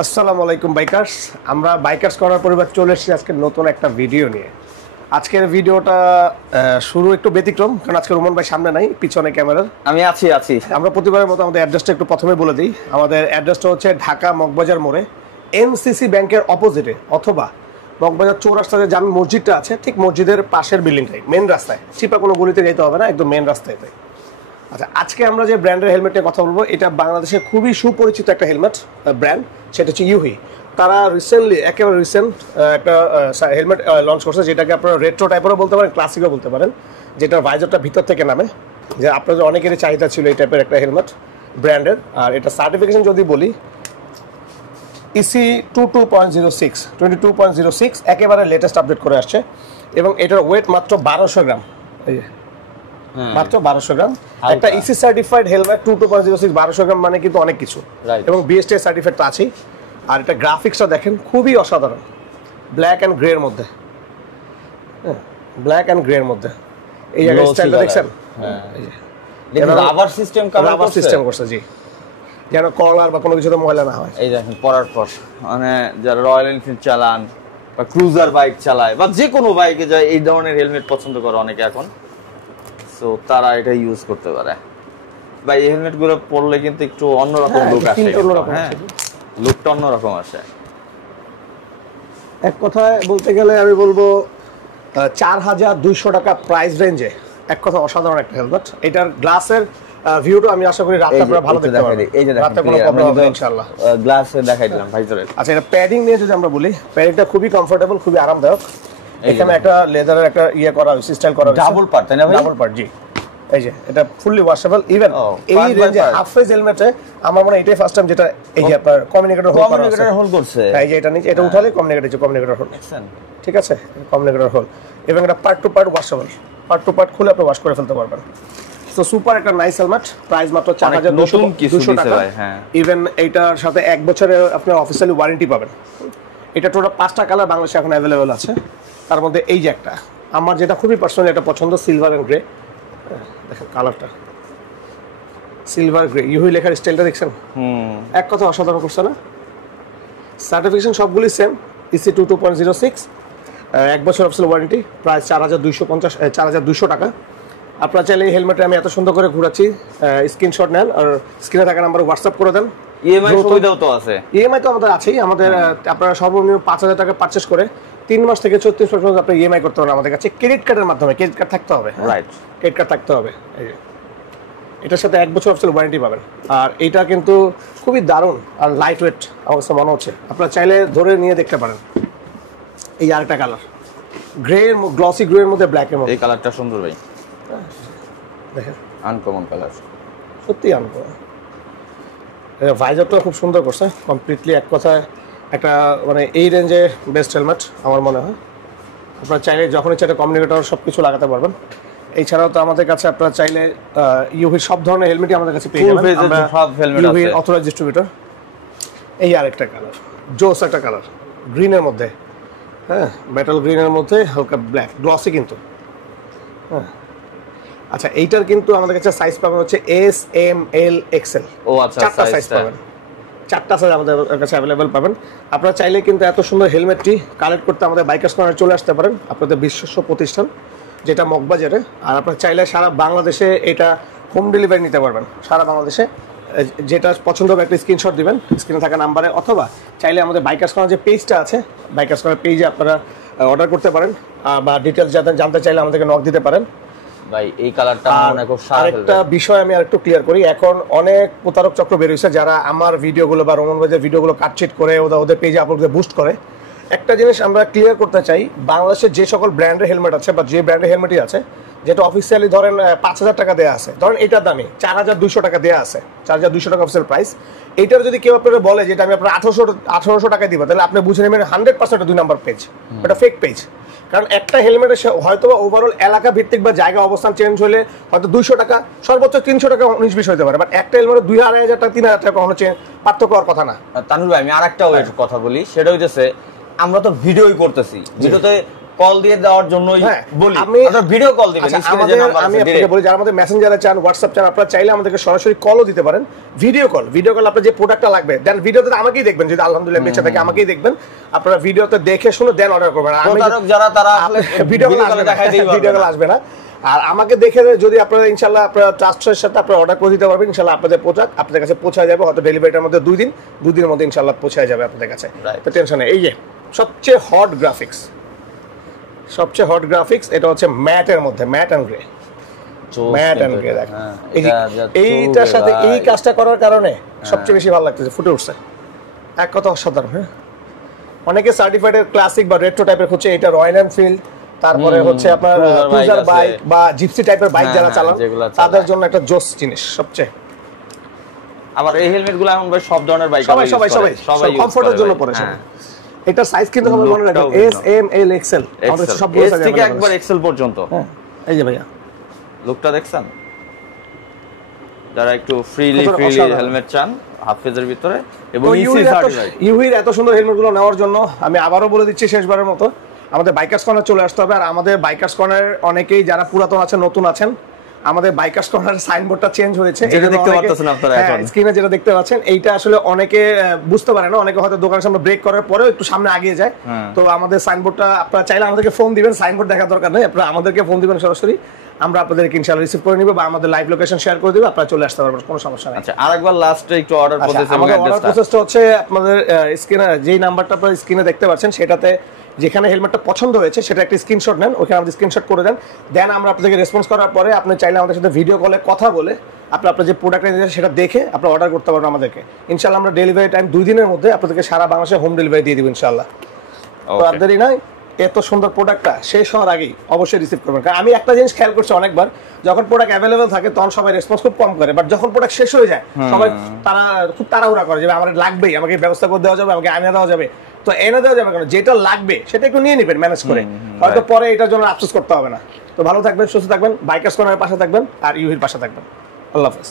আসসালামু আলাইকুম বাইকার্স। আমরা বাইকার্স করার পরিবার চলে এসেছি আজকে নতুন একটা ভিডিও নিয়ে। আজকের ভিডিওটা শুরু একটু ব্যতিক্রম, কারণ আজকে রোমান ভাই সামনে নাই, পিছনে ক্যামেরার আমি আছি। আমরা প্রতিবারের মতো আমাদের অ্যাড্রেসটা একটু প্রথমে বলে দিই। আমাদের অ্যাড্রেসটা হচ্ছে ঢাকা মগবাজার মোড়ে এনসিসি ব্যাংকের অপোজিটে, অথবা মগবাজার চৌরাস্তায় যে জামি মসজিদটা আছে ঠিক মসজিদের পাশের বিল্ডিংটাই, মেন রাস্তায়, চিপা কোনো গলিতে যেতে হবে না, একদম মেন রাস্তায়। আচ্ছা, আজকে আমরা যে ব্র্যান্ডের হেলমেট নিয়ে কথা বলবো, এটা বাংলাদেশে খুবই সুপরিচিত একটা হেলমেট ব্র্যান্ড, সেটা হচ্ছে ইউহি। তারা রিসেন্টলি একেবারে রিসেন্ট একটা হেলমেট লঞ্চ করছে, যেটাকে আপনারা রেট্রো টাইপেরও বলতে পারেন, ক্লাসিকও বলতে পারেন, যেটার ভাইজারটা ভিতর থেকে নামে। যে আপনাদের অনেকেরই চাহিদা ছিল এই টাইপের একটা হেলমেট ব্র্যান্ডের। আর এটা সার্টিফিকেশন যদি বলি, ইসি 22.06 একেবারে লেটেস্ট আপডেট করে আসছে, এবং এটার ওয়েট মাত্র 1200 গ্রাম। এই মাত্র 1200 গ্রাম একটা ইসি সার্টিফাইড হেলমেট 22.06, 1200 গ্রাম মানে কিন্তু অনেক কিছু। এবং বিএসটি সার্টিফাইড তো আছেই। আর এটা গ্রাফিক্সটা দেখেন, খুবই অসাধারণ, ব্ল্যাক অ্যান্ড গ্রে এর মধ্যে। ব্ল্যাক অ্যান্ড গ্রে এর মধ্যে এই জায়গায় স্টাইলটা দেখছেন, রাবার সিস্টেম করছে, জি, যেন কলার বা কোনো কিছুতে ময়লা না হয়। এই দেখেন পরার পর মানে যারা রয়্যাল এনফিল্ড চালান বা ক্রুজার বাইক চালায় বা যে কোনো বাইকে যায়, এই ধরনের হেলমেট পছন্দ করে অনেকে এখন, তো তারা এটা ইউজ করতে পারে। বা এই হেলমেট গুলো পরলে কিন্তু একটু অন্যরকম লুক আসে, লুকটা অন্যরকম আসে। এক কথায় বলতে গেলে আমি বলবো 4200 টাকা প্রাইস রেঞ্জে এক কথা অসাধারণ একটা হেলমেট। এটার গ্লাসের ভিউটা আমি আশা করি রাতে আপনারা ভালো দেখতে পারবেন। এই যে রাতে কোনো প্রবলেম হবে ইনশাআল্লাহ। গ্লাসে দেখাই দিলাম ভাইজারের। আচ্ছা, এটা প্যাডিং নিয়ে যদি আমরা বলি, প্যাডিংটা খুবই কমফোর্টেবল, খুবই আরামদায়ক। এখানে একটা লেদারের একটা করা হয়েছে, স্টাইল করা হয়েছে, ডাবল পার্ট, তাই না ভাই? ডাবল পার্ট, জি। এই যে এটা ফুললি ওয়াশেবল। ইভেন এই রেঞ্জে হাফ ফেজ হেলমেটে আমার মনে হয় এটাই ফার্স্ট টাইম যেটা এই যে আপনার কমিউনিকেটর হোল করছে। এই যে এটা নিচে, এটা উঠালে কমিউনিকেটর হোল, ঠিক আছে, কমিউনিকেটর হোল। এবং এটা part to part washable, part to part খুলে আপনি ওয়াশ করে ফেলতে পারবেন। তো সুপার একটা নাইস হেলমেট, প্রাইস মাত্র 4200 টাকা। ইভেন এইটার সাথে 1 বছরের আপনার অফিসিয়ালি ওয়ারেন্টি পাবেন। এটা টোটাল 5টা কালার বাংলাদেশে এখন অ্যাভেলেবেল আছে। তার মধ্যে এই যে একটা আমার যেটা খুবই পার্সোনালি একটা পছন্দ, সিলভার এন্ড গ্রে। দেখেন কালারটা সিলভার গ্রে, ইউহি লেখার স্টাইলটা দেখছেন, এক কথা অসাধারণ করছে না? সার্টিফিকেশন সবগুলি সেম, ইসি 22.06, 1 বছর অফিসিয়াল ওয়ারেন্টি, প্রাইস 4200 টাকা। আপনারা চাইলে এই হেলমেটে আমি এত সুন্দর করে ঘুরাচ্ছি, স্ক্রিনশট নেন আর স্ক্রিনে থাকা নাম্বারে হোয়াটসঅ্যাপ করে দেন। ইএমআই সুবিধাও তো আছে। ইএমআই তো আমাদের আছেই। আমাদের আপনারা সর্বনিম্ন 5000 টাকা পারচেজ করে 3 মাস থেকে 34 মাস পর্যন্ত আপনি ইএমআই করতে পারেন আমাদের কাছে, ক্রেডিট কার্ডের মাধ্যমে। ক্রেডিট কার্ড থাকতে হবে, রাইট, ক্রেডিট কার্ড থাকতে হবে। এই যে এটার সাথে 1 বছর অফিসিয়াল ওয়ারেন্টি পাবেন। আর এটা কিন্তু খুবই দারুণ আর লাইট ওয়েট আমার কাছে মনে হচ্ছে, আপনারা চাইলে ধরে নিয়ে দেখতে পারেন। এই আরেকটা কালার, গ্রে, গ্লসি গ্রে এর মধ্যে ব্ল্যাক এর মধ্যে। এই কালারটা সুন্দর ভাই, দেখেন আনকমন কালার, সত্যি আনকমন। ভাইজারটা খুব সুন্দর করছে, কমপ্লিটলি এক কথায় একটা মানে এই রেঞ্জে বেস্ট হেলমেট আমার মনে হয়। আপনারা চাইলে যখনই চাইলে কমিউনিকেটর সব কিছু লাগাতে পারবেন। এছাড়াও তো আমাদের কাছে আপনারা চাইলে ইউভির সব ধরনের হেলমেটই আমাদের কাছে পেয়ে যাবেন, ইউভির অথরাইজড ডিস্ট্রিবিউটর। এই আরেকটা কালার, জোস একটা কালার, গ্রিনের মধ্যে, হ্যাঁ, মেটাল গ্রিনের মধ্যে হালকা ব্ল্যাক, গ্লসি কিন্তু। হ্যাঁ, আচ্ছা, এইটার কিন্তু আমাদের কাছে সাইজ পাবেন হচ্ছে এস, এম, এল, এক্সেল। ও আচ্ছা, 4টা সাইজ পাবেন, 4টা সাইজ আমাদের কাছে অ্যাভেলেবেল পাবেন। আপনারা চাইলে কিন্তু এত সুন্দর হেলমেটটি কালেক্ট করতে আমাদের বাইকার্স কর্নারে চলে আসতে পারেন, আপনাদের বিশ্বস্ত প্রতিষ্ঠান যেটা মগবাজারে। আর আপনারা চাইলে সারা বাংলাদেশে এটা হোম ডেলিভারি নিতে পারবেন, সারা বাংলাদেশে। যেটা পছন্দ হবে একটা স্ক্রিনশট দিবেন স্ক্রিনে থাকা নাম্বারে, অথবা চাইলে আমাদের বাইকার্স কর্নার যে পেজটা আছে, বাইকার্স কর্নার পেজে আপনারা অর্ডার করতে পারেন, বা ডিটেলস জানতে চাইলে আমাদেরকে নক দিতে পারেন। ভাই এই কালারটা অনেক সুন্দর। আরেকটা বিষয় আমি আরেকটু ক্লিয়ার করি, এখন অনেক প্রতারক চক্র বের হয়েছে যারা আমার ভিডিওগুলো বা রোমান ভাইয়ের ভিডিওগুলো কাটচিট করে ওদের পেজে আপলোড করে বুস্ট করে। একটা জিনিস আমরা ক্লিয়ার করতে চাই, বাংলাদেশের যে সকল ব্র্যান্ডের হেলমেট আছে বা যে ব্র্যান্ডের হেলমেটই আছে, যেটা অফিসিয়ালি ধরেন 5000 টাকা দেওয়া আছে, ধরেন এটার দামে 4200 টাকা দেওয়া আছে, 4200 টাকা অফিসিয়াল প্রাইস। এইটার যদি কেউ আপনারা বলে যেটা আমি আপনার 1800 টাকা দিব, তাহলে আপনি বুঝে নেবেন 100% 2 নাম্বার পেজ, এটা ফেক পেজ। কারণ একটা হেলমেটের হয়তো ওভারঅল এলাকা ভিত্তিক বা জায়গা অবস্থান চেঞ্জ হলে হয়তো 200 টাকা, সর্বোচ্চ 300 টাকা 19-20 হতে পারে, বাট একটা হেলমেটের 2,500 টাকা 3,000 টাকা কখনো পার্থক্য হওয়ার কথা না। তানুর ভাই আমি আরেকটা কথা বলি, সেটা হচ্ছে আমরা তো ভিডিওই করতেছি, ভিডিওতে কল দিয়ে দেওয়ার জন্যই বলি, আমি ভিডিও কল দিবেন স্ক্রিনে যে নাম্বার আছে। আমি আপনাকে বলি যারা আমাদের মেসেঞ্জারে চান, হোয়াটসঅ্যাপ চান, আপনারা চাইলে আমাদেরকে সরাসরি কলও দিতে পারেন। ভিডিও কল আপনার যে প্রোডাক্টটা লাগবে দেন ভিডিওতে আমাকেই দেখবেন, যদি আলহামদুলিল্লাহ বেঁচে থাকে আমাকেই দেখবেন, আপনারা ভিডিওতে দেখে শুনে দেন অর্ডার করবেন। আমি যারা তারা ভিডিও কল দেখাই দিই, ভিডিও কল আসবে না। আর আমাকে দেখে যদি আপনারা ইনশাআল্লাহ আপনারা ট্রাস্টের সাথে আপনারা অর্ডার করে দিতে পারবেন, ইনশাআল্লাহ আপনাদের প্রোডাক্ট আপনাদের কাছে পৌঁছে যাবে, হয়তো ডেলিভারিটার মধ্যে 2 দিনের মধ্যে ইনশাআল্লাহ পৌঁছে যাবে আপনাদের কাছে, তো টেনশন নেই। এই যে সবচেয়ে হট গ্রাফিক্স এটা হচ্ছে ম্যাটের মধ্যে, ম্যাট এন্ড গ্রে দেখেন। এইটার সাথে এই কাজটা করার কারণে সবচেয়ে বেশি ভালো লাগতেছে, ফুটে উঠছে এক কথা অসাধারণ। হ্যাঁ, অনেকে সার্টিফাইড ক্লাসিক বা রেট্রো টাইপের হচ্ছে, এটা রয়্যাল এনফিল্ড, তারপরে হচ্ছে আপনার ক্রুজার বাইক বা জিপসি টাইপের বাইক যারা চালান তাদের জন্য একটা জোস জিনিস সবচেয়ে। আবার এই হেলমেটগুলো এখন ভাই সব ধরনের বাইক সবাই কমফোর্টের জন্য পরে সব। এটা সাইজ কিন্তু আমরা মনে রাখবেন এস এম এল এক্সেল, আমাদের সবগুলো সাইজ থেকে একবার এক্সেল পর্যন্ত। এই যে ভাইয়া লুকটা দেখছেন, যারা একটু ফ্রিলি হেলমেট চান হাফ ফেজের ভিতরে এবং ইসি সার্টিফাইড। ইউহির এত সুন্দর হেলমেটগুলো নেওয়ার জন্য আমি আবারও বলে দিচ্ছি শেষবারের মতো, আমাদের বাইকার্স কর্নার চলে আসতে হবে। আর আমাদের বাইকার্স কর্নার অনেকেই যারা পুরাতন আছেন, নতুন আছেন, আমাদের বাইকার্স কর্নার সাইনবোর্ডটা চেঞ্জ হয়েছে, যেটা দেখতে পাচ্ছেন আপনারা এখন স্ক্রিনে যেটা দেখতে পাচ্ছেন। এইটা আসলে অনেকে বুঝতে পারে না, অনেকে হয়তো দোকানের সামনে ব্রেক করার পরেও একটু সামনে আগিয়ে যায়। তো আমাদের সাইনবোর্ডটা আপনারা চাইলে আমাদেরকে ফোন দিবেন, সাইনবোর্ড দেখার দরকার নেই, আপনারা আমাদেরকে ফোন দিবেন সরাসরি, আমরা আপনাদেরকে ইনশাআল্লাহ রিসিভ করে নিব বা আমাদের লাইভ লোকেশন শেয়ার করে দিব, আপনারা চলে আসতে পারবেন, কোনো সমস্যা নেই। আচ্ছা, আরেকবার লাস্টে একটু অর্ডার প্রসেস এবং অর্ডার প্রসেসটা হচ্ছে আপনাদের স্ক্রিনে যেই নাম্বারটা আপনারা স্ক্রিনে দেখতে পাচ্ছেন, সেটাতে যেখানে হেলমেটটা পছন্দ হয়েছে সেটা একটা স্ক্রিনশট নেন, ওখানে আমাদের স্ক্রিনশট করে দেন, দেন আমরা আপনাদেরকে রেসপন্স করার পরে আপনি চাইলে আমাদের সাথে ভিডিও কলে কথা বলে আপনার যে প্রোডাক্ট নিয়েছেন সেটা দেখে আপনারা অর্ডার করতে পারবেন আমাদেরকে। ইনশাআল্লাহ আমরা ডেলিভারি টাইম 2 দিনের মধ্যে আপনাদেরকে সারা বাংলাদেশে হোম ডেলিভারি দিয়ে দিব ইনশাআল্লাহ। তো আর দেরি নাই, এত সুন্দর প্রোডাক্টটা শেষ হওয়ার আগেই অবশ্যই রিসিভ করবেন। কারণ আমি একটা জিনিস খেয়াল করছি অনেকবার, যখন প্রোডাক্ট অ্যাভেলেবেল থাকে তখন সবাই রেসপন্স খুব কম করে, বাট যখন প্রোডাক্ট শেষ হয়ে যায় সবাই খুব তাড়াহুড়া করে যে আমার লাগবেই, আমাকে ব্যবস্থা করে দেওয়া যাবে, আমাকে এনে দেওয়া যাবে। তো এনে দেওয়া যাবে কেন, যেটা লাগবে সেটা একটু নিয়ে নেবেন ম্যানেজ করে, হয়তো পরে এটার জন্য আফসোস করতে হবে না। তো ভালো থাকবেন, সুস্থ থাকবেন, বাইকার্স কর্নারের পাশে থাকবেন আর ইউহির পাশে থাকবেন। আল্লাহ হাফেজ।